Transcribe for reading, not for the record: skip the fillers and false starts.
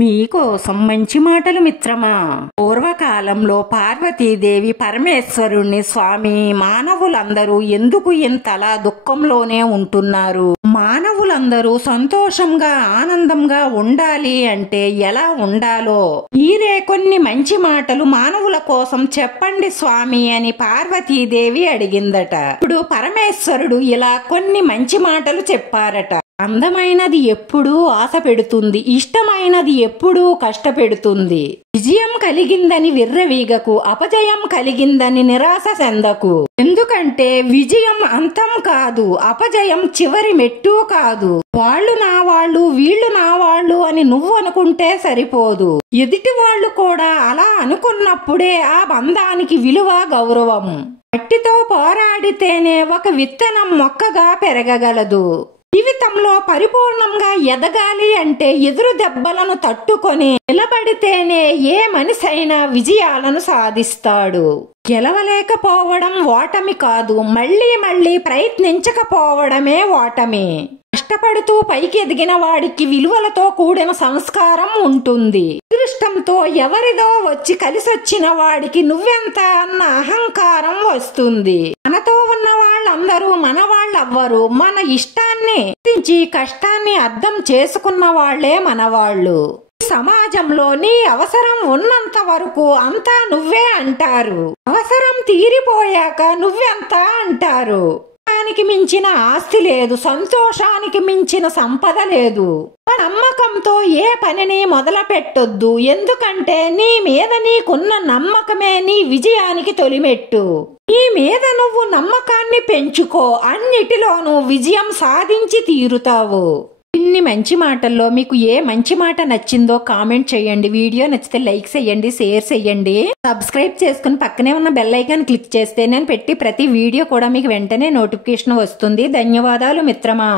మీకోసం మంచి మాటలు మిత్రమా. పూర్వకాలంలో పార్వతీదేవి పరమేశ్వరుణ్ణి, స్వామి మానవులందరూ ఎందుకు ఇంతలా దుఃఖంలోనే ఉంటున్నారు, మానవులందరూ సంతోషంగా ఆనందంగా ఉండాలి అంటే ఎలా ఉండాలో మీరే కొన్ని మంచి మాటలు మానవుల కోసం చెప్పండి స్వామి అని పార్వతీదేవి అడిగిందట. ఇప్పుడు పరమేశ్వరుడు ఇలా కొన్ని మంచి మాటలు చెప్పారట. అందమైనది ఎప్పుడూ ఆశ పెడుతుంది, ఇష్టమైనది ఎప్పుడూ కష్టపెడుతుంది. విజయం కలిగిందని విర్రవీగకు, అపజయం కలిగిందని నిరాశ చెందకు. ఎందుకంటే విజయం అంతం కాదు, అపజయం చివరి మెట్టు కాదు. వాళ్ళు నా వాళ్ళు, వీళ్ళు నా వాళ్ళు అని నువ్వు అనుకుంటే సరిపోదు. ఎదుటి వాళ్ళు కూడా అలా అనుకున్నప్పుడే ఆ బంధానికి విలువ, గౌరవం. మట్టితో పోరాడితేనే ఒక విత్తనం మొక్కగా పెరగగలదు. జీవితంలో పరిపూర్ణంగా ఎదగాలి అంటే ఎదురు దెబ్బలను తట్టుకొని నిలబడితేనే ఏ మనిషైనా విజయాలను సాధిస్తాడు. గెలవలేకపోవడం ఓటమి కాదు, మళ్ళీ ప్రయత్నించకపోవడమే ఓటమి. కష్టపడుతూ పైకి ఎదిగిన వాడికి విలువలతో కూడిన సంస్కారం ఉంటుంది. అదృష్టంతో ఎవరిదో వచ్చి కలిసొచ్చిన వాడికి నువ్వెంత అన్న అహంకారం వస్తుంది. మనతో ఉన్న వాళ్ళందరూ మన వాళ్ళవ్వరు. మన ఇష్టాన్ని గుర్తించి కష్టాన్ని అర్థం చేసుకున్న వాళ్లే మనవాళ్ళు. సమాజంలో నీ అవసరం ఉన్నంత వరకు అంతా నువ్వే అంటారు, అవసరం తీరిపోయాక నువ్వెంత అంటారు. దానికి మించిన ఆస్తి లేదు, సంతోషానికి మించిన సంపద లేదు. నమ్మకంతో ఏ పనిని మొదలు పెట్టొద్దు, ఎందుకంటే నీ మీద నీకున్న నమ్మకమే నీ విజయానికి తొలిమెట్టు. నీ మీద నువ్వు నమ్మకాన్ని పెంచుకో, అన్నిటిలోనూ విజయం సాధించి తీరుతావు. ఇన్ని మంచి మాటల్లో మీకు ఏ మంచి మాట నచ్చిందో కామెంట్ చేయండి. వీడియో నచ్చితే లైక్ చేయండి, షేర్ చేయండి. సబ్స్క్రైబ్ చేసుకుని పక్కనే ఉన్న బెల్ ఐకాన్ క్లిక్ చేస్తే నేను పెట్టి ప్రతి వీడియో కూడా మీకు వెంటనే నోటిఫికేషన్ వస్తుంది. ధన్యవాదాలు మిత్రమా.